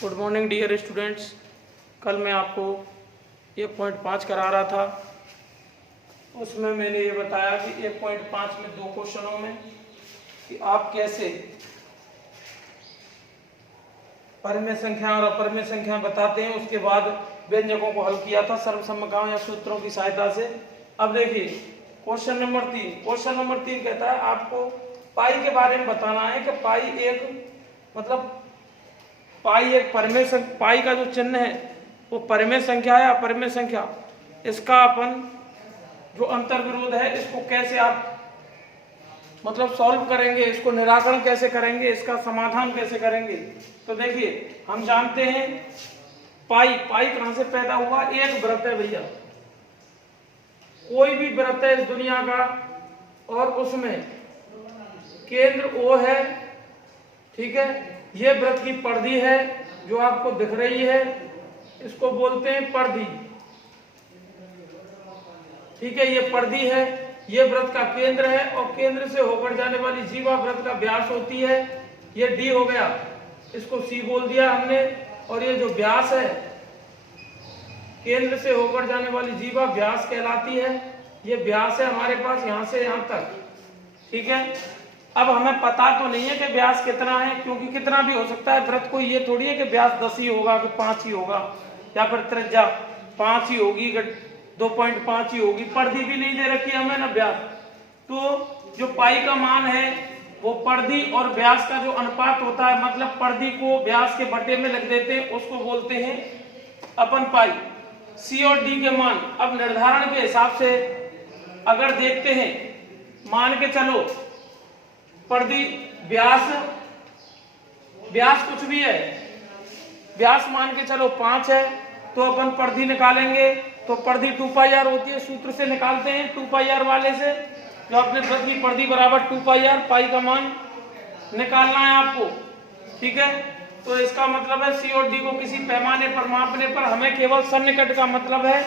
Good morning dear students. कल मैं आपको 1.5 करा रहा था, उसमें मैंने ये बताया कि 1.5 में 2 क्वेश्चनों में कि आप कैसे परिमेय संख्या और अपरिमेय संख्या बताते हैं। उसके बाद व्यंजकों को हल किया था सर्वसम्मकाओं या सूत्रों की सहायता से। अब देखिए क्वेश्चन नंबर 3 कहता है आपको पाई के बारे में बताना है कि पाई एक परिमेय पाई का जो चिन्ह है वो परिमेय संख्या है अपरिमेय संख्या। इसका अपन जो अंतर विरोध है इसको कैसे आप सॉल्व करेंगे, इसको निराकरण कैसे करेंगे, इसका समाधान कैसे करेंगे। तो देखिए हम जानते हैं पाई कहां से पैदा हुआ। एक वृत्त है भैया, कोई भी वृत्त है इस दुनिया का और उसमें केंद्र O है, ठीक है। ये वृत्त की परिधि है जो आपको दिख रही है, इसको बोलते हैं परिधि, ठीक है। ये परिधि है, ये वृत्त का केंद्र है और केंद्र से होकर जाने वाली जीवा वृत्त का व्यास होती है, ये D हो गया, इसको C बोल दिया हमने। और ये जो व्यास है केंद्र से होकर जाने वाली जीवा व्यास कहलाती है। ये व्यास है हमारे पास यहां से यहां तक, ठीक है। अब हमें पता तो नहीं है कि व्यास कितना है, क्योंकि कितना भी हो सकता है वृत्त को, ये थोड़ी है कि व्यास 10 ही होगा कि 5 ही होगा या फिर त्रिज्या 5 ही होगी, 2.5 ही होगी। परिधि भी नहीं दे रखी हमें ना व्यास। तो जो पाई का मान है वो परिधि और व्यास का जो अनुपात होता है, मतलब परिधि को व्यास के बटे में लिख देते हैं, उसको बोलते हैं अपन पाई। C और D के मान अब निर्धारण के हिसाब से अगर देखते हैं, मान के चलो परिधि व्यास कुछ भी है, व्यास मान के चलो 5 है, तो अपन परिधि निकालेंगे तो परिधि 2πr होती है, सूत्र से निकालते हैं 2πr वाले से, जो अपने वृत्त की परिधि बराबर 2πr, पाई का मान निकालना है आपको, ठीक है। तो इसका मतलब है C और D को किसी पैमाने पर मापने पर हमें केवल सन्निकट का मतलब है।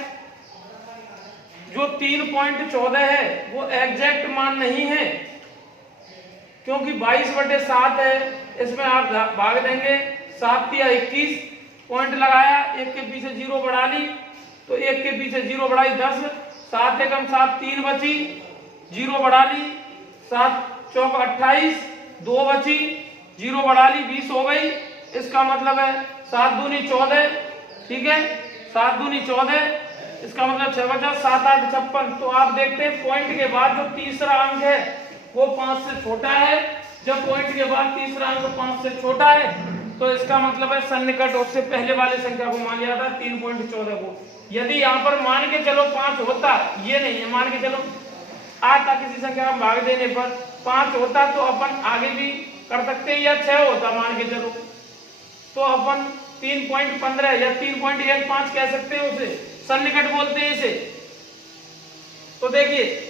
जो 3.14 है वो एग्जैक्ट मान नहीं है, क्योंकि 22/7 है, इसमें आप भाग देंगे 7 या 21, पॉइंट लगाया, एक के पीछे 0 बढ़ा ली, तो एक के पीछे 0 बढ़ाई 10, 7 एकम 7 3 बची, 0 बढ़ा ली, 7 चौक 28, 2 बची, 0 बढ़ा ली 20 हो गई। इसका मतलब है 7 दूनी 14, ठीक है, 7 दूनी 14, इसका मतलब 6 बचा, 7 8 56। तो आप देखते हैं पॉइंट के बाद जो तीसरा अंक है वो 5 से छोटा है। जब पॉइंट के बाद तीसरा अंक 5 से छोटा है तो इसका मतलब है सन्निकट उससे पहले वाले संख्या को मान लिया था 3.14 को। यदि यहाँ पर मान के चलो 5 होता, ये नहीं है, मान के चलो आता किसी संख्या में भाग देने पर 5 होता तो अपन आगे भी कर सकते हैं, या 6 होता मान के चलो तो अपन 3.15 या 3.15 कह सकते हैं, उसे सन्निकट बोलते हैं इसे। तो देखिए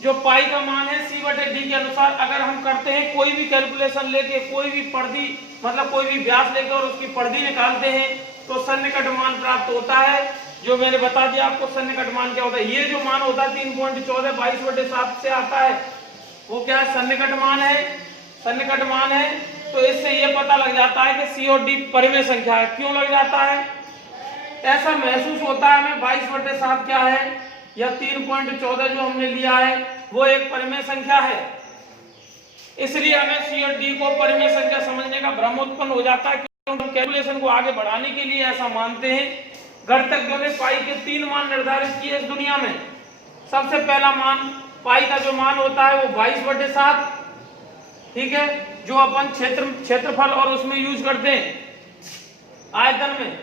जो पाई का मान है C/D के अनुसार अगर हम करते हैं, कोई भी कैलकुलेशन लेके, कोई भी परिधि कोई भी व्यास लेकर और उसकी परिधि निकालते हैं तो सन्निकट मान प्राप्त होता है। जो मैंने बता दिया आपको सन्निकट मान क्या होता है। ये जो मान होता है 3.14 22/7 से आता है, वो क्या है, सन्निकट मान है, सन्निकट मान है। तो इससे ये पता लग जाता है कि C और D परिमेय संख्या है। क्यों लग जाता है, ऐसा महसूस होता है हमें 22/7 क्या है या 3.14 जो हमने लिया है वो एक परिमेय संख्या है, इसलिए हमें C और D को परिमेय संख्या समझने का भ्रम उत्पन्न हो जाता है। क्योंकि हम कैलकुलेशन को आगे बढ़ाने के लिए ऐसा मानते हैं। गणितज्ञों ने पाई के 3 मान निर्धारित किए इस दुनिया में। सबसे पहला मान पाई का जो मान होता है वो 22/7, ठीक है, जो अपन क्षेत्रफल और उसमें यूज करते हैं आयतन में,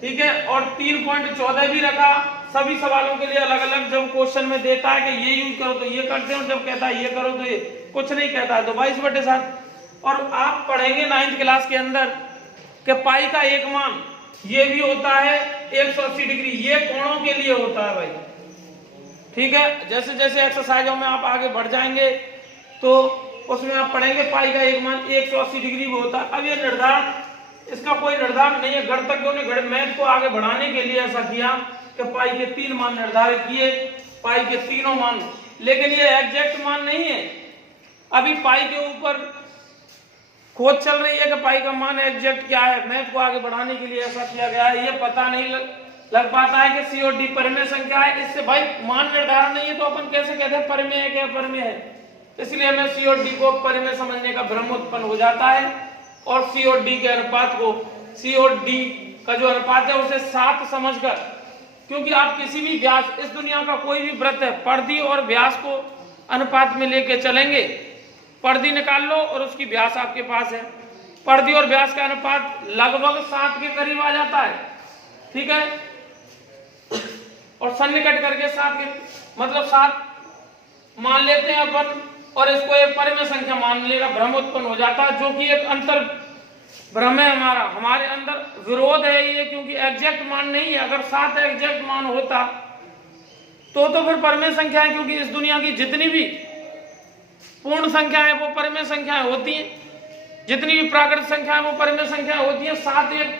ठीक है। और 3.14 भी रखा, सभी सवालों के लिए अलग अलग। जब क्वेश्चन में देता है कि ये यूज करो तो ये करते हैं, और जब कहता है ये करो तो ये कुछ नहीं कहता है, तो 22/7। और आप पढ़ेंगे 9th क्लास के अंदर कि पाई का एक मान ये भी होता है 180 डिग्री, ये कोणों के लिए होता है भाई, ठीक है। जैसे जैसे एक्सरसाइजों में आप आगे बढ़ जाएंगे तो उसमें आप पढ़ेंगे पाई का एक मान 180 डिग्री भी होता है। अब ये निर्धारण, इसका कोई निर्धारण नहीं है। गणितज्ञों ने मैथ को आगे बढ़ाने के लिए ऐसा किया कि पाई के 3 मान निर्धारित किए, पाई के तीनों मान, लेकिन ये एग्जैक्ट मान नहीं है। अभी पाई के ऊपर खोज चल रही है कि पाई का मान एग्जैक्ट क्या है। मैथ को आगे बढ़ाने के लिए ऐसा किया गया है। ये पता नहीं लग पाता है कि सी और डी परिमेय संख्या है, इससे भाई मान निर्धारण नहीं है तो अपन कैसे कहते हैं परिमेय है क्या परिमेय है। इसलिए हमें सी और डी को परिमेय समझने का भ्रम उत्पन्न हो जाता है और सी और डी के अनुपात को, सी और डी का जो अनुपात है उसे 7 समझकर, क्योंकि आप किसी भी व्यास, इस दुनिया का कोई भी वृत्त है, परिधि और व्यास को अनुपात में लेके चलेंगे। परिधि निकाल लो और उसकी व्यास आपके पास है, परिधि और व्यास का अनुपात लगभग 7 के करीब आ जाता है, ठीक है। और सन्निकट करके 7 के मतलब 7 मान लेते हैं अपन और इसको एक परिमेय संख्या मानने का भ्रम उत्पन्न हो जाता है, जो कि एक अंतर भ्रम है हमारा, हमारे अंदर विरोध है ये, क्योंकि एग्जैक्ट मान नहीं है। अगर 7 एग्जैक्ट मान होता तो फिर परिमेय संख्या है, क्योंकि इस दुनिया की जितनी भी पूर्ण संख्या है वो परिमेय संख्याएं होती हैं, जितनी भी प्राकृत संख्या है वो परिमेय संख्याएं होती हैं। 7 एक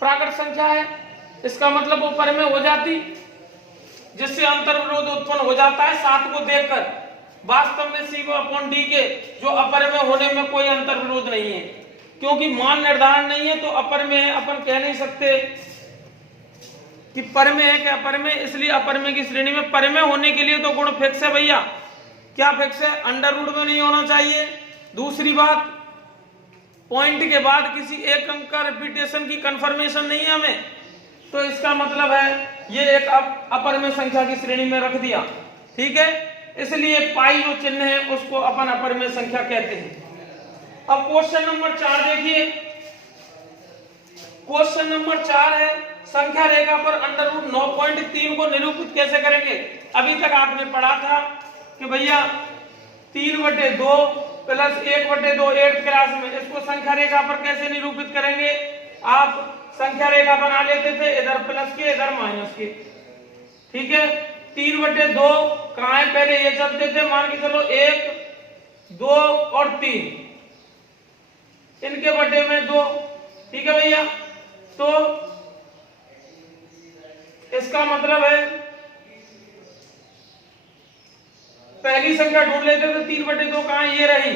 प्राकृत संख्या है, इसका मतलब वो परिमेय हो जाती, जिससे अंतर विरोध उत्पन्न हो जाता है 7 को देखकर। वास्तव में C/D के जो अपरिमेय होने में कोई अंतर विरोध नहीं है, क्योंकि मान निर्धारण नहीं है तो अपरिमेय है। अपन कह नहीं सकते कि परिमेय है क्या अपरिमेय, इसलिए अपरिमेय की श्रेणी में परिमेय होने के लिए तो गुण फिक्स है भैया। क्या फिक्स है? अंडर रूट में नहीं होना चाहिए। दूसरी बात, पॉइंट के बाद किसी एक अंक का रिपीटेशन की कंफर्मेशन नहीं है हमें, तो इसका मतलब है ये एक अपरिमेय संख्या की श्रेणी में रख दिया, ठीक है। इसलिए पाई जो चिन्ह है उसको अपन अपरिमेय संख्या कहते हैं। अब क्वेश्चन नंबर 4 देखिए। क्वेश्चन नंबर 4 है संख्या रेखा पर अंडर रूट 9.3 को निरूपित कैसे करेंगे। अभी तक आपने पढ़ा था कि भैया 3/2 प्लस 1/2 8th क्लास में, इसको संख्या रेखा पर कैसे निरूपित करेंगे। आप संख्या रेखा बना लेते थे, इधर प्लस के इधर माइनस के, ठीक है। 3/2 कहाँ है, पहले ये चलते थे, मान के चलो 1 2 और 3, इनके बटे में 2, ठीक है भैया। तो इसका मतलब है पहली संख्या ढूंढ लेते थे, 3/2 कहाँ है, ये रही।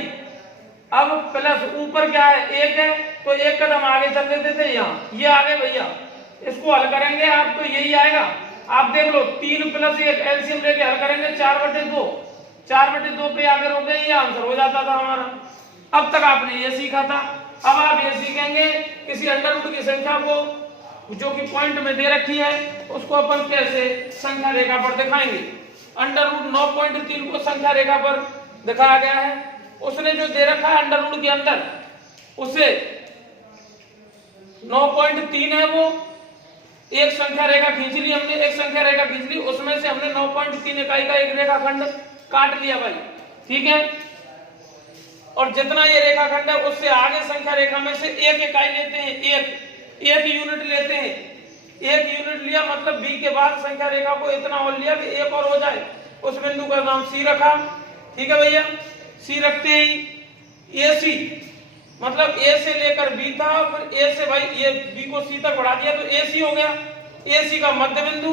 अब प्लस ऊपर क्या है 1 है, तो 1 कदम आगे चल लेते थे, यहाँ ये आ गए भैया। इसको हल करेंगे आप तो यही आएगा। आप देख लो 3 + 1 एलसीएम लेके हल करेंगे 4/2, 4/2 पे आगे हो गए, ये आंसर हो जाता था हमारा। अब तक आपने ये सीखा था। अब आप ये सीखेंगे किसी अंडर रूट की संख्या को जो कि पॉइंट में दे रखी है उसको अपन कैसे संख्या रेखा पर दिखाएंगे। अंडर रूट 9.3 को संख्या रेखा पर दिखाया गया है। उसने जो दे रखा है अंडर रूट के अंदर, उसे 9.3 है, वो एक संख्या रेखा खींच ली हमने, एक संख्या रेखा खींच ली, उसमें से हमने 9.3 इकाई का एक रेखाखंड काट लिया भाई, ठीक है। और जितना ये रेखाखंड है उससे आगे संख्या रेखा में से एक इकाई लेते हैं, एक यूनिट लेते हैं। एक यूनिट लिया मतलब बी के बाद संख्या रेखा को इतना और लिया कि एक और हो जाए। उस बिंदु का नाम सी रखा, ठीक है भैया। सी रखते ही ए सी मतलब ए से लेकर बी था, फिर ए से भाई ये बी को सी तक बढ़ा दिया तो ए सी हो गया। ए सी का मध्य बिंदु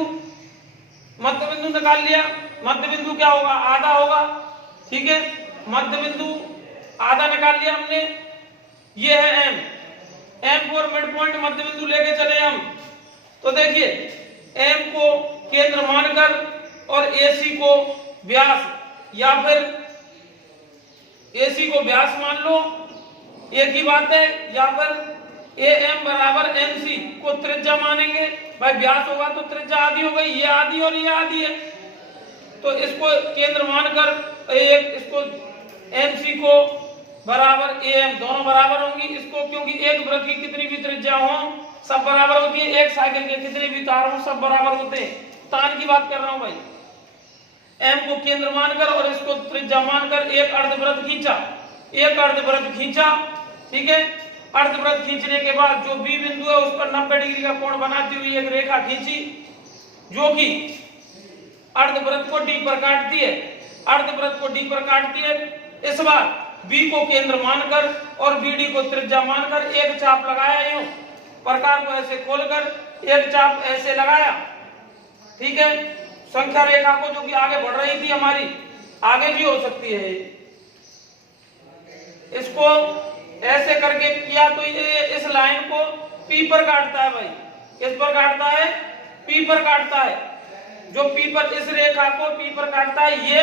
निकाल लिया। मध्य बिंदु क्या होगा, आधा होगा, ठीक है। मध्य बिंदु आधा निकाल लिया हमने। ये है एम, एम को मिड पॉइंट मध्य बिंदु लेके चले हम। तो देखिए एम को केंद्र मानकर और एसी को व्यास, या फिर एसी को व्यास मान लो, एक ही बात है। या फिर ए एम बराबर एम सी को त्रिज्या मानेंगे, भाई व्यास होगा तो त्रिज्या आधी हो गई, ये आधी और ये आधी है, तो इसको केंद्र मानकर एक इसको एम सी को बराबर ए एम, दोनों बराबर होंगी इसको, क्योंकि एक वृत्त की कितनी भी त्रिज्या हो सब बराबर होती है, एक साइकिल के कितने भी तार हो सब बराबर होते हैं। तान की बात कर रहा हूं भाई। एम को केंद्र मानकर और इसको त्रिज्या मानकर एक अर्धवृत्त खींचा, एक अर्धवृत्त खींचा, ठीक है। अर्धवृत्त खींचने के बाद जो बी बिंदु है उस पर 90 डिग्री का कोण बनाती हुई एक रेखा खींची जो कि अर्धवृत्त को डी पर काटती है, अर्धवृत्त को डी पर काटती है। इस बार बी को केंद्र मानकर और बीडी को त्रिज्या मानकर एक चाप लगाया, यूं प्रकार को ऐसे खोलकर एक चाप ऐसे लगाया, ठीक है। संख्या रेखा को जो कि आगे बढ़ रही थी हमारी, आगे भी हो सकती है, इसको ऐसे करके किया तो ये इस लाइन को P पर काटता है भाई। किस पर काटता है? P पर काटता है। जो P पर, इस रेखा को P पर काटता है, ये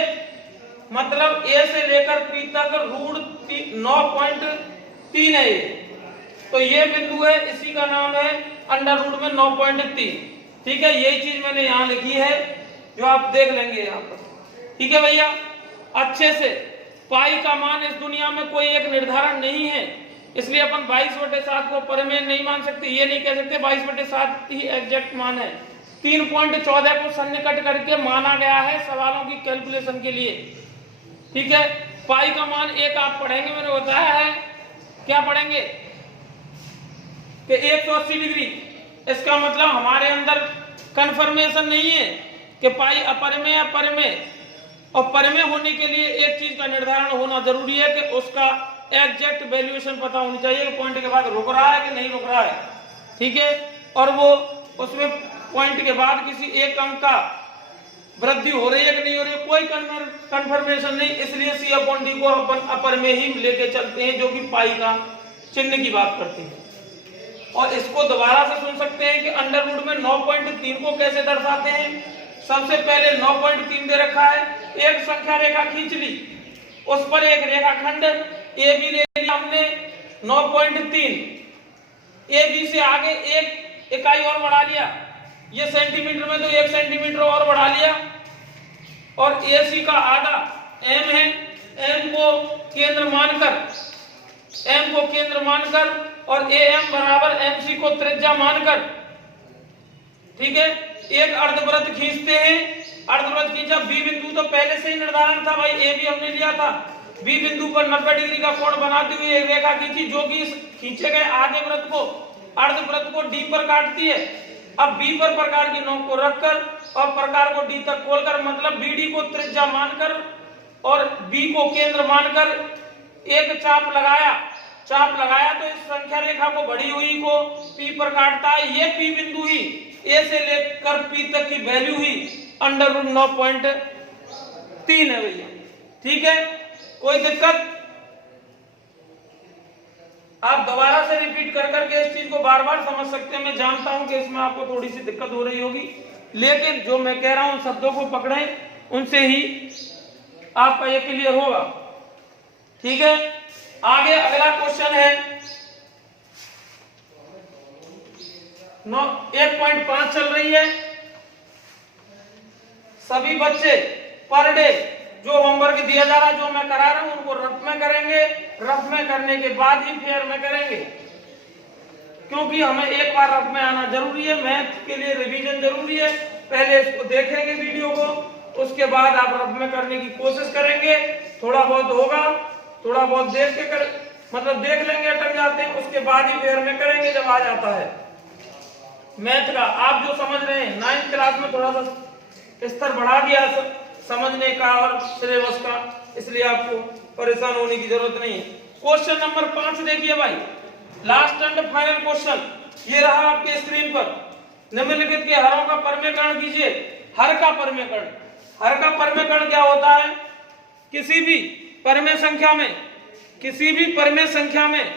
मतलब A से लेकर P तक √9.3 है ये। तो ये बिंदु है, इसी का नाम है अंडर रूट में 9.3। ठीक है, यही चीज मैंने यहाँ लिखी है, जो आप देख लेंगे यहाँ पर। ठीक है भैया, अच्छे से। पाई का मान इस दुनिया में कोई एक निर्धारण नहीं है, इसलिए अपन 22/7 को परिमेय नहीं मान सकते। ये नहीं कह सकते 22/7 ही एग्जैक्ट मान है। 3.14 को सन्निकट करके माना गया है सवालों की कैलकुलेशन के लिए। ठीक है, पाई का मान एक आप पढ़ेंगे, मैंने बताया है। क्या पढ़ेंगे? कि 180 डिग्री। इसका मतलब हमारे अंदर कंफर्मेशन नहीं है कि पाई अपरिमेय है, परिमेय। और परिमेय होने के लिए एक चीज का निर्धारण होना जरूरी है कि उसका एग्जैक्ट वैल्यूएशन पता होनी चाहिए कि पॉइंट के बाद रुक रहा है कि नहीं रुक रहा है। ठीक है, और वो उसमें पॉइंट के बाद किसी एक अंक का वृद्धि हो रही है कि नहीं हो रही है, कोई कंफर्मेशन नहीं। इसलिए C/D को अपन अपरिमेय ही लेके चलते हैं, जो कि पाई का चिन्ह की बात करते हैं। और इसको दोबारा से सुन सकते हैं कि अंडर रूट में 9.3 को कैसे दर्शाते हैं। सबसे पहले 9.3 दे रखा है, एक संख्या रेखा खींच ली, उस पर एक रेखाखंड AB ले लिया हमने 9.3। AB से आगे एक इकाई और बढ़ा लिया, ये सेंटीमीटर में तो 1 सेंटीमीटर और बढ़ा लिया। और AC का आधा M है, M को केंद्र मानकर और AM बराबर MC को त्रिज्या मानकर, ठीक है, एक अर्धवृत्त खींचते हैं। अर्धवृत्त खींचा, B बिंदु तो पहले से ही निर्धारण था भाई, AB हमने लिया था। B बिंदु पर 90 डिग्री का कोण बनाते हुए एक रेखा खींची, जो कि खींचे गए आधे वृत्त को, अर्धवृत्त को D पर काटती है। अब B पर प्रकार की नोक को रखकर और प्रकार को D तक खोलकर, मतलब BD को त्रिज्या मानकर और B को केंद्र मानकर एक चाप लगाया तो इस संख्या रेखा को बढ़ी हुई को P पर काटता है। ये P बिंदु ही A से लेकर P तक की वैल्यू ही अंडर रूट 9.3 है भैया। ठीक है, कोई दिक्कत? आप दोबारा से रिपीट कर करके इस चीज को बार बार समझ सकते हैं। मैं जानता हूं कि इसमें आपको थोड़ी सी दिक्कत हो रही होगी, लेकिन जो मैं कह रहा हूं शब्दों को पकड़ें, उनसे ही आपका ये क्लियर होगा। ठीक है, आगे अगला क्वेश्चन है 1.5 चल रही है। सभी बच्चे पर डे जो होमवर्क दिया जा रहा है, जो मैं करा रहा हूं, उनको रफ में करेंगे। रफ में करने के बाद ही फेयर में करेंगे, क्योंकि हमें एक बार रफ में आना जरूरी है। मैथ के लिए रिवीजन जरूरी है। पहले इसको देखेंगे वीडियो को, उसके बाद आप रफ में करने की कोशिश करेंगे। थोड़ा बहुत होगा, थोड़ा बहुत देख के मतलब देख लेंगे, अटक जाते हैं, उसके बाद ही फेयर में करेंगे जब आ जाता है मैथ का। आप जो समझ रहे हैं 9th क्लास में थोड़ा सा स्तर बढ़ा दिया समझने का और सिलेबस का, इसलिए आपको परेशान होने की जरूरत नहीं है। क्वेश्चन नंबर 5 देखिए भाई, लास्ट एंड फाइनल क्वेश्चन ये रहा आपके स्क्रीन पर। निम्नलिखित के हरों का परिमेयकरण कीजिए। हर का परिमेयकरण क्या होता है? किसी भी परिमेय संख्या में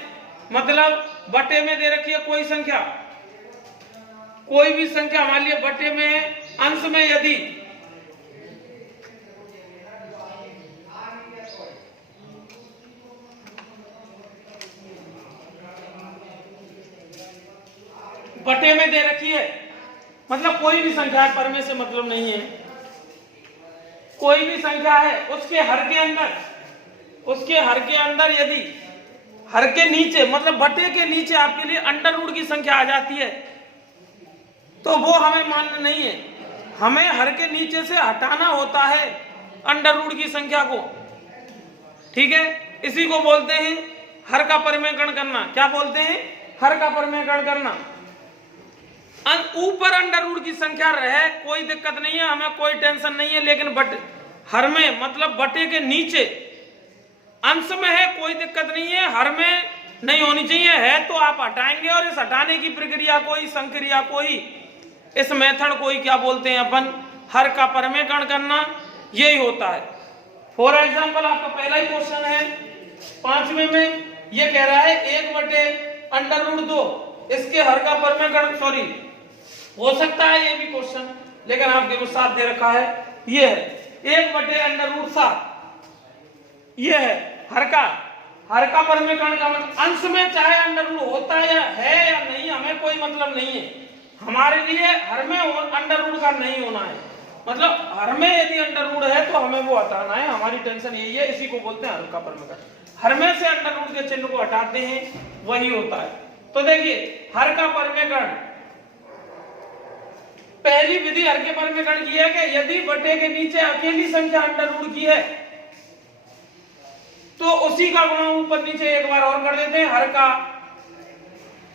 मतलब बटे में दे रखी है कोई संख्या, कोई भी संख्या मान लिया बटे में है, अंश में यदि बटे में दे रखी है, मतलब कोई भी संख्या है, परिमेय से मतलब नहीं है, कोई भी संख्या है, उसके हर के अंदर यदि हर के नीचे मतलब बटे के नीचे आपके लिए अंडर रूट की संख्या आ जाती है, तो वो हमें मानना नहीं है। हमें हर के नीचे से हटाना होता है अंडर रूट की संख्या को। ठीक है, इसी को बोलते हैं हर का परिमेयकरण करना। क्या बोलते हैं? हर का परिमेयकरण करना। ऊपर अंडर रूट की संख्या रहे कोई दिक्कत नहीं है, हमें कोई टेंशन नहीं है, लेकिन हर में मतलब बटे के नीचे अंश में है कोई दिक्कत नहीं है, हर में नहीं होनी चाहिए। है तो आप हटाएंगे, और इस हटाने की प्रक्रिया को ही, संक्रिया को ही, इस मेथड को ही क्या बोलते हैं अपन? हर का परिमेयकरण करना, यही होता है। फॉर एग्जाम्पल आपका पहला ही क्वेश्चन है 5वें में ये कह रहा है 1/√2 इसके हर का परमेकरण, सॉरी हो सकता है ये भी क्वेश्चन, लेकिन आपके को 7 दे रखा है। ये है 1/√7, ये है हर का परमेकरण का मतलब अंश में चाहे अंडर होता है या नहीं, हमें कोई मतलब नहीं है। हमारे लिए हर में अंडर का नहीं होना है, मतलब हर में यदि अंडर है तो हमें वो हटाना है, हमारी टेंशन यही है। इसी को बोलते हैं हर का परमेकरण। हर में से अंडर के चिन्ह को हटाते हैं, वही होता है। तो देखिए हर का परमेकरण, पहली विधि हर के परमेकरण की है कि यदि बटे के नीचे अकेली संख्या अंडर की है तो उसी का गुणा ऊपर नीचे एक बार और कर देते हैं, हर का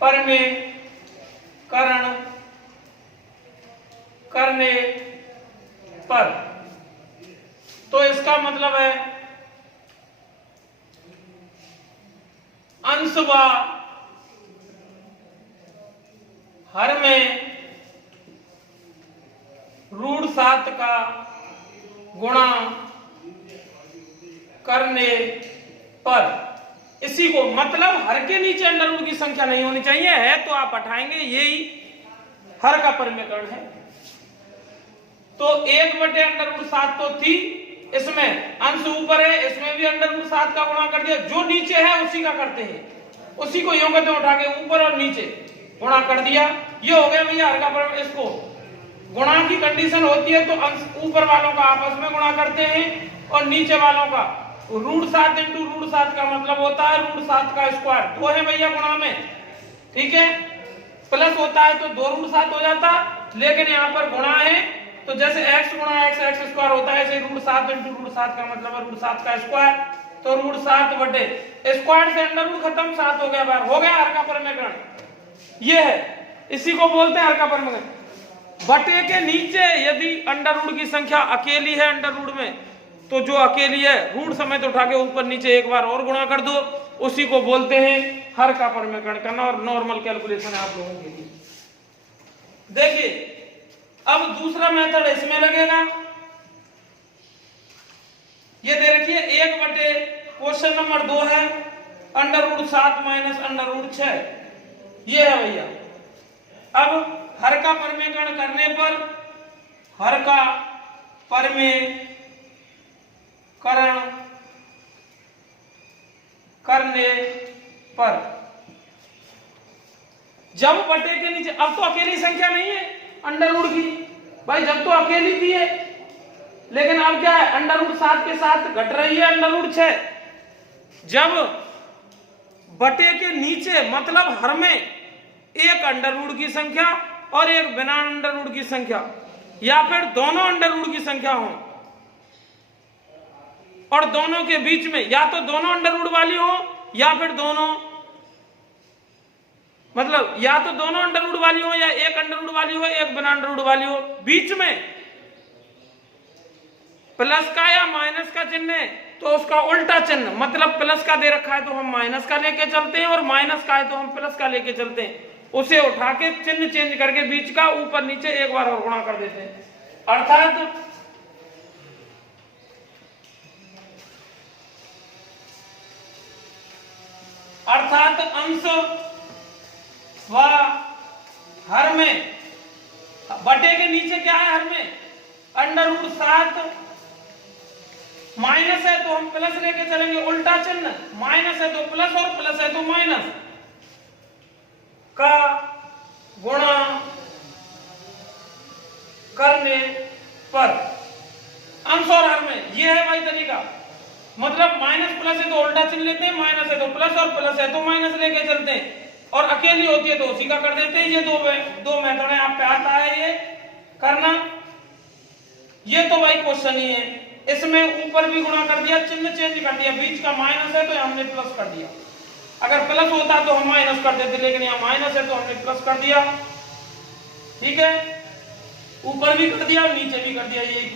परमेकरण करने पर। तो इसका मतलब है अंश व हर में √7 का गुणा करने पर। इसी को मतलब हर के नीचे अंडर की संख्या नहीं होनी चाहिए, है तो आप हटाएंगे, यही हर का परमेकरण है। तो 1/√7 तो थी, इसमें अंश ऊपर है, इसमें भी अंडर√7 का गुणा कर दिया, जो नीचे है उसी का करते हैं, उसी को यूं करते उठा के ऊपर और नीचे गुणा कर दिया। ये हो गया भैया हर का परमेकरण। इसको गुणा की कंडीशन होती है तो अंश ऊपर वालों का आपस में गुणा करते हैं और नीचे वालों का √7 × √7 का मतलब होता है √7 का स्क्वायर। 2 है भैया गुणा में, ठीक है, प्लस होता है तो 2√7 हो जाता, लेकिन यहाँ पर गुणा है तो जैसे x गुणा x स्क्वायर होता है, ऐसे √7 × √7 का मतलब है √7 का स्क्वायर। तो √7 बटे स्क्वायर से अंडर खत्म, 7 हो गया बाहर, हो गया हर का परमेकरण। ये है, इसी को बोलते हैं हर का परमेकरण। बटे के नीचे यदि अंडर की संख्या अकेली है अंडर में, तो जो अकेली है रूट समेत उठा के ऊपर नीचे एक बार और गुणा कर दो, उसी को बोलते हैं हर का परमेकरण करना। और नॉर्मल कैलकुलेशन है आप लोगों के लिए। देखिए अब दूसरा मेथड इसमें लगेगा। ये दे रखिए 1 क्वेश्चन नंबर 2 है अंडर√7 माइनस अंडर√6, ये है भैया। अब हर का परमेकरण करने पर, हर का परमेकरण करने पर जब बटे के नीचे, अब तो अकेली संख्या नहीं है अंडर की भाई, जब तो अकेली थी है, लेकिन अब क्या है अंडर√7 के साथ घट रही है अंडर√6। जब बटे के नीचे मतलब हर में एक अंडर की संख्या और एक बिना अंडर की संख्या, या फिर दोनों अंडर की संख्या हो और दोनों के बीच में या तो दोनों अंडर वाली हो या फिर दोनों, मतलब या तो दोनों अंडर वाली हो या एक अंडर वाली हो, एक बिना अंडर वाली हो, बीच में प्लस का या माइनस का चिन्ह है तो उसका उल्टा चिन्ह, मतलब प्लस का दे रखा है तो हम माइनस का लेके चलते हैं और माइनस का है तो हम प्लस का लेके चलते हैं, उसे उठा के चिन्ह चेंज करके बीच का ऊपर नीचे एक बार और गुणा कर देते हैं। अर्थात अंश व हर में, बटे के नीचे क्या है हर में अंडर√7, माइनस है तो हम प्लस लेके चलेंगे, उल्टा चिन्ह, माइनस है तो प्लस और प्लस है तो माइनस का गुणा करने पर अंश और हर में। यह है भाई तरीका, मतलब माइनस प्लस है तो उल्टा चिन्ह लेते हैं, माइनस है तो प्लस और प्लस है तो माइनस लेके चलते हैं, और अकेली होती है तो उसी का कर देते हैं। ये दो मेथड है, आप पे आता है ये करना। ये तो भाई क्वेश्चन ही है, इसमें ऊपर भी गुणा कर दिया, चिन्ह चेंज कर दिया, बीच का माइनस है तो हमने प्लस कर दिया, अगर प्लस होता तो हम माइनस कर देते, लेकिन यहाँ माइनस है तो हमने प्लस कर दिया, ठीक है, ऊपर भी कर दिया और नीचे भी कर दिया। यही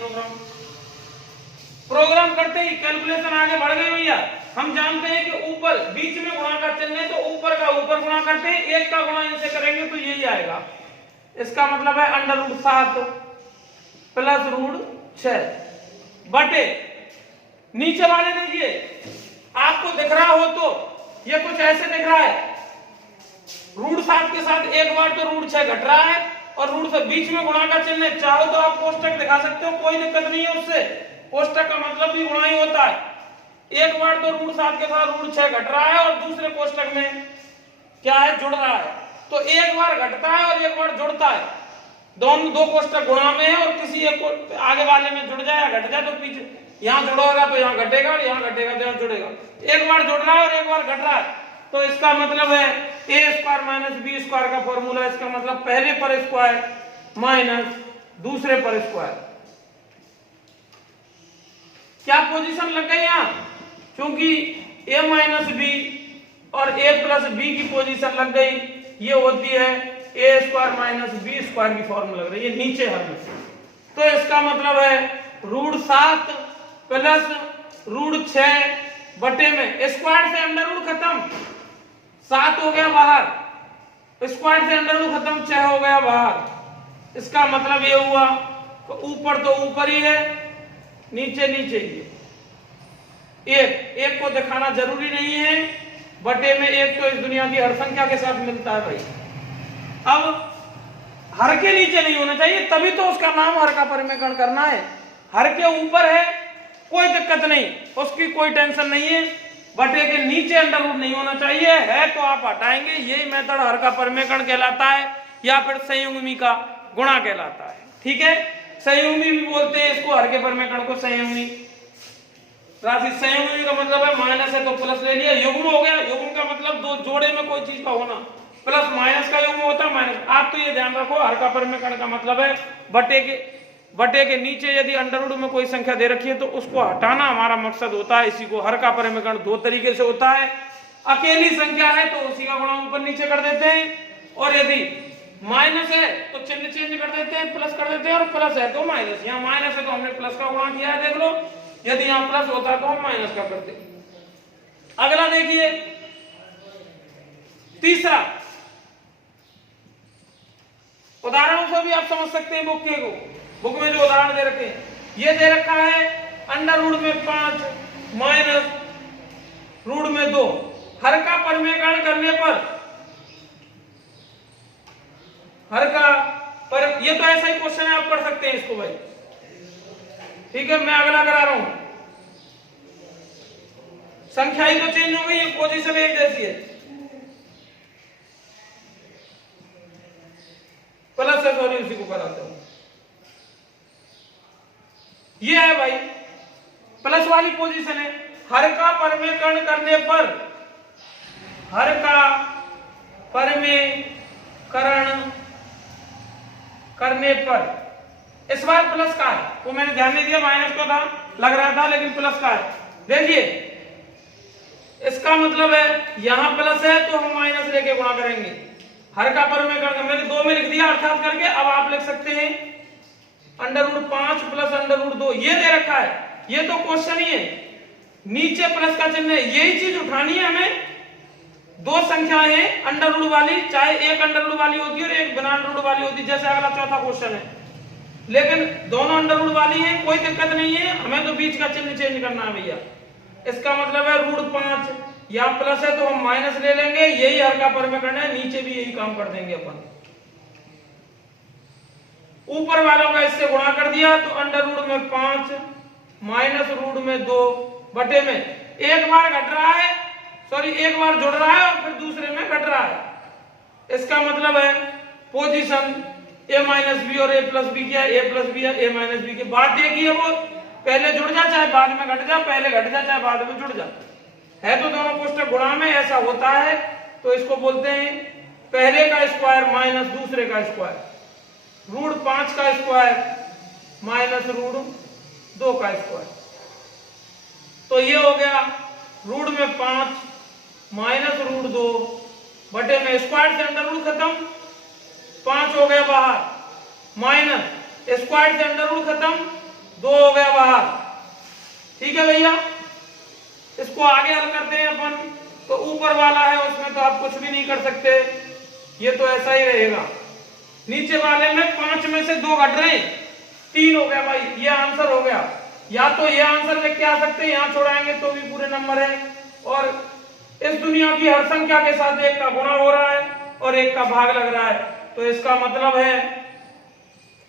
प्रोग्राम करते ही कैलकुलेशन आगे बढ़ गई भैया। हम जानते हैं कि ऊपर बीच में गुणा का चिन्ह है तो ऊपर का ऊपर गुणा करते हैं, एक का गुणा इनसे करेंगे तो यही आएगा। इसका मतलब है अंडर√7 प्लस √6 बटे नीचे वाले देखिए, आपको दिख रहा हो तो ये कुछ ऐसे दिख रहा है, रूट 7 के साथ एक बार तो रूट 6 घट रहा है और रूट से बीच में गुणा का चिन्ह है। चाहो तो आप कोष्टक दिखा सकते हो, कोई दिक्कत नहीं है उससे, कोष्टक का मतलब भी गुणा ही होता है। एक बार तो रूट 7 के साथ रूट 6 घट रहा है और दूसरे कोष्टक में क्या है, जुड़ रहा है। तो एक बार घटता है और एक बार जुड़ता है, दोनों दो कोष्टक गुणा में है और किसी एक को आगे वाले में जुड़ जाए या घट जाए तो पीछे यहाँ जुड़ेगा तो यहाँ घटेगा और यहाँ घटेगा तो यहाँ जुड़ेगा। एक बार जुड़ रहा है और एक बार घट रहा है, तो इसका मतलब है ए स्क्वायर माइनस बी स्क्वायर का फॉर्मूला। इसका मतलब पहले पर स्क्वायर माइनस दूसरे पर स्क्वायर। क्या पोजीशन लग गई यहाँ, क्योंकि ए माइनस बी और ए प्लस बी की पोजीशन लग गई, ये होती है ए स्क्वायर माइनस बी स्क्वायर की फॉर्मूला लग रही है नीचे हर में। तो इसका मतलब है रूट 7 प्लस रूट 6 बटे में स्क्वायर से अंडर रूट खत्म, 7 हो गया बाहर, स्क्वायर से अंडर रूट खत्म, 6 हो गया बाहर। इसका मतलब ये हुआ ऊपर तो ऊपर ही है, नीचे नीचे ही है। एक को दिखाना जरूरी नहीं है, बटे में एक तो इस दुनिया की हर संख्या के साथ मिलता है भाई। अब हर के नीचे नहीं होना चाहिए, तभी तो उसका नाम हर का परिमेकरण करना है। हर के ऊपर है कोई दिक्कत नहीं, उसकी कोई टेंशन नहीं है, बटे के नीचे अंडर रूट नहीं होना चाहिए, है तो आप हटाएंगे। यही मेथड हर का परिमेकरण कहलाता है या फिर संयुग्मी का गुणा कहलाता है। ठीक है, संयुग्मी भी बोलते हैं इसको, हर के परिमेकरण को संयुग्मी राशि। संयुग्मी का मतलब है माइनस है तो प्लस ले लिया, युग्म हो गया। युग्म का मतलब दो जोड़े में कोई चीज का होना, प्लस माइनस का युग्म होता है माइनस। आप तो ये ध्यान रखो, हर का परिमेकरण का मतलब है बटे के नीचे यदि अंडर रूट में कोई संख्या दे रखी है तो उसको हटाना हमारा मकसद होता है। इसी को हर का परिमेकरण दो तरीके से होता है, अकेली संख्या है तो उसी का गुणा ऊपर नीचे कर देते हैं, और यदि माइनस है तो चिन्ह चेंज कर देते हैं, प्लस कर देते हैं, और प्लस है तो माइनस। यहाँ माइनस है तो हमने प्लस का गुणा किया है, देख लो। यदि यहाँ प्लस होता है तो हम माइनस का करते। अगला देखिए, तीसरा उदाहरणों से भी आप समझ सकते हैं बुक में जो उदाहरण दे रखे हैं। ये दे रखा है अंडर रूट में 5 माइनस रूट में 2। हर का परिमेकरण करने पर ये तो ऐसा ही क्वेश्चन है, आप पढ़ सकते हैं इसको भाई। ठीक है, मैं अगला करा रहा हूं। संख्या ही तो चेंज हो गई है, पोजीशन एक जैसी है, प्लस है, सॉरी उसी को कराता हूं। ये है भाई प्लस वाली पोजीशन है। हर का परिमेकरण करने पर, हर का परिमेकरण करने पर इस बार प्लस का है, वो मैंने ध्यान नहीं दिया, माइनस का था लग रहा था, लेकिन प्लस का है। देखिए इसका मतलब है यहां प्लस है तो हम माइनस लेके गुणा करेंगे। हर का परिमेकरण मैंने 2 में लिख दिया अर्थात करके, अब आप लिख सकते हैं under root 5 plus under root 2। ये दे रखा है, ये तो क्वेश्चन ही है, नीचे प्लस का चिन्ह है, यही चीज उठानी है हमें। दो संख्याएं हैं अंडर रूट वाली, चाहे एक अंडर रूट वाली होती है और एक बिना अंडर रूट वाली होती है, जैसे अगला चौथा क्वेश्चन है, लेकिन दोनों अंडर रूट वाली है, कोई दिक्कत नहीं है, हमें तो बीच का चिन्ह चेंज करना है भैया। इसका मतलब है रूट 5 या प्लस है तो हम माइनस ले लेंगे, यही हर का परिमेकरण है, नीचे भी यही काम कर देंगे अपन। ऊपर वालों का इससे गुणा कर दिया तो अंडर रूट में 5 माइनस रूट में 2 बटे में एक बार घट रहा है, सॉरी एक बार जुड़ रहा है और फिर दूसरे में घट रहा है। इसका मतलब है पोजीशन a माइनस बी और a प्लस बी क्या है, a प्लस बी है a माइनस बी की बात देखिए, वो पहले जुड़ जा चाहे बाद में घट जा, पहले घट जा चाहे बाद में जुड़ जा, है तो दोनों कोष्टक गुणा में, ऐसा होता है। तो इसको बोलते हैं पहले का स्क्वायर माइनस दूसरे का स्क्वायर, रूट 5 का स्क्वायर माइनस रूट 2 का स्क्वायर। तो ये हो गया रूट में 5 माइनस रूट 2 बटे में स्क्वायर से अंडर रूट खत्म, 5 हो गया बाहर, माइनस स्क्वायर से अंडर रूट खत्म, 2 हो गया बाहर। ठीक है भैया, इसको आगे हल करते हैं अपन। तो ऊपर वाला है उसमें तो आप कुछ भी नहीं कर सकते, ये तो ऐसा ही रहेगा। नीचे वाले में 5 में से 2 घट रहे, 3 हो गया भाई, ये आंसर हो गया। या तो ये आंसर लेके आ सकते हैं, यहां छोड़ाएंगे तो भी पूरे नंबर है, और इस दुनिया की हर संख्या के साथ एक का गुणा हो रहा है और एक का भाग लग रहा है, तो इसका मतलब है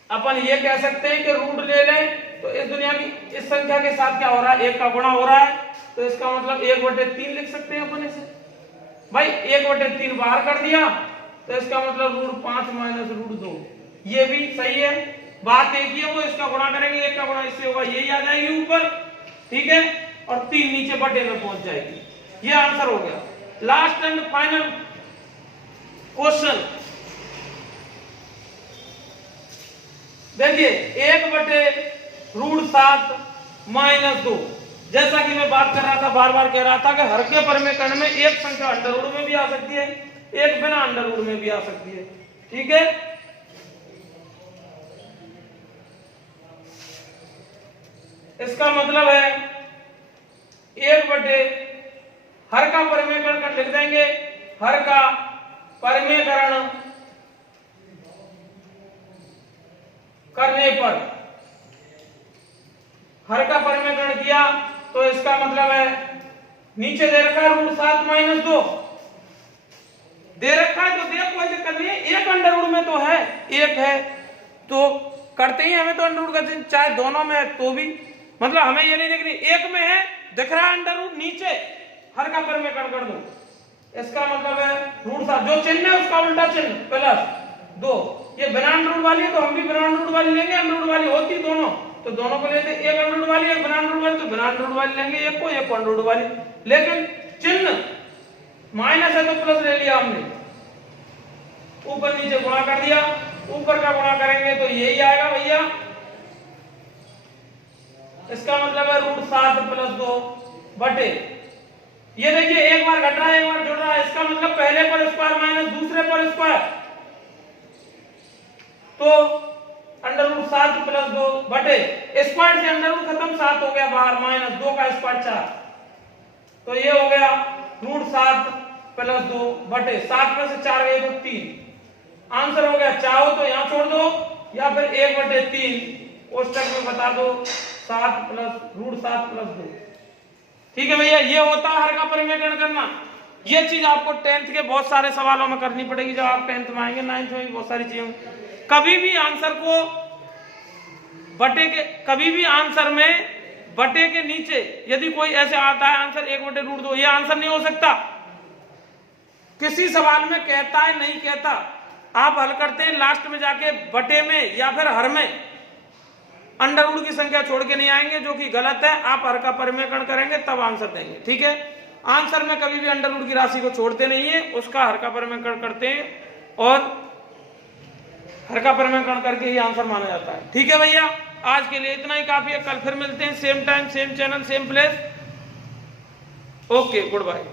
अपन ये कह सकते हैं कि रूट ले लें तो इस दुनिया की इस संख्या के साथ क्या हो रहा है, एक का गुणा हो रहा है, तो इसका मतलब 1/3 लिख सकते हैं अपन इसे। भाई 1/3 बाहर कर दिया तो इसका मतलब √5 माइनस √2, ये भी सही है। बात एक ही है, वो इसका गुणा करेंगे, एक का गुणा इससे होगा, यही आ जाएगी ऊपर, ठीक है, और 3 नीचे बटे में पहुंच जाएगी। ये आंसर हो गया। लास्ट एंड फाइनल क्वेश्चन देखिए, 1/√7 माइनस 2। जैसा कि मैं बात कर रहा था, बार बार कह रहा था कि हर के परिमेकरण में एक संख्या अंडर रूट में भी आ सकती है, एक बिना अंडर रूट में भी आ सकती है, ठीक है। इसका मतलब है 1/, हर का परिमेकरण कर लिख देंगे, हर का परिमेकरण करने पर, हर का परिमेकरण किया तो इसका मतलब है नीचे दे रखा है √7 माइनस 2 दे रखा है, तो देख कोई दिक्कत नहीं है, एक अंडर रूट में तो है, एक है तो करते ही हमें तो अंडर रूट का, चाहे दोनों में है तो भी, मतलब हमें ये नहीं देखनी, एक में है दिख रहा है अंडर रूट, नीचे हर का परिमेकरण कर दो, इसका मतलब है √7, जो चिन्ह है उसका उल्टा चिन्ह +2। ये बिना अंडर रूट वाली है तो हम भी बिना अंडर रूट वाली लेंगे, अंडर रूट वाली होती दोनों तो दोनों को लेते, एक अंडर रूट वाली एक बिना अंडर रूट वाली, तो बिना अंडर रूट वाली लेंगे एक को, एक को अंडर रूट वाली, लेकिन चिन्ह माइनस है तो प्लस ले लिया हमने, ऊपर नीचे गुणा कर दिया, ऊपर का गुणा करेंगे तो यही आएगा भैया, इसका मतलब है √7 + 2 बटे, ये देखिए एक बार घट रहा है एक बार जुड़ रहा है, इसका मतलब पहले पर स्क्वायर माइनस दूसरे पर स्क्वायर, तो √7 + 2 बटे, स्क्वायर से अंडर रूट खत्म, 7 हो गया बाहर, माइनस 2 का स्क्वायर 4, तो ये हो गया √7 + 2 बटे, 7 में से 4 गए तो 3, आंसर हो गया। चाहो तो यहां छोड़ दो या फिर 1/3 कोष्टक में बता दो, 7 + √7 + 2, ठीक है भैया। ये होता है हर का परिमेकरण करना। ये चीज आपको 10th के बहुत सारे सवालों में करनी पड़ेगी, जब आप 10th में आएंगे, 9th में भी बहुत सारी चीजें, कभी भी आंसर को बटे के, कभी भी आंसर में बटे के नीचे यदि कोई ऐसे आता है आंसर 1/√2, ये आंसर नहीं हो सकता। किसी सवाल में कहता है नहीं कहता, आप हल करते हैं लास्ट में जाके बटे में या फिर हर में अंडर रूट की संख्या छोड़ के नहीं आएंगे, जो कि गलत है। आप हर का परिमेकरण करेंगे तब आंसर देंगे, ठीक है। आंसर में कभी भी अंडर रूट की राशि को छोड़ते नहीं है, उसका हर का परिमेकरण करते हैं और हर का परिमेकरण करके ही आंसर माना जाता है, ठीक है भैया। आज के लिए इतना ही काफी है, कल फिर मिलते हैं, same time same channel same place. Okay, good bye.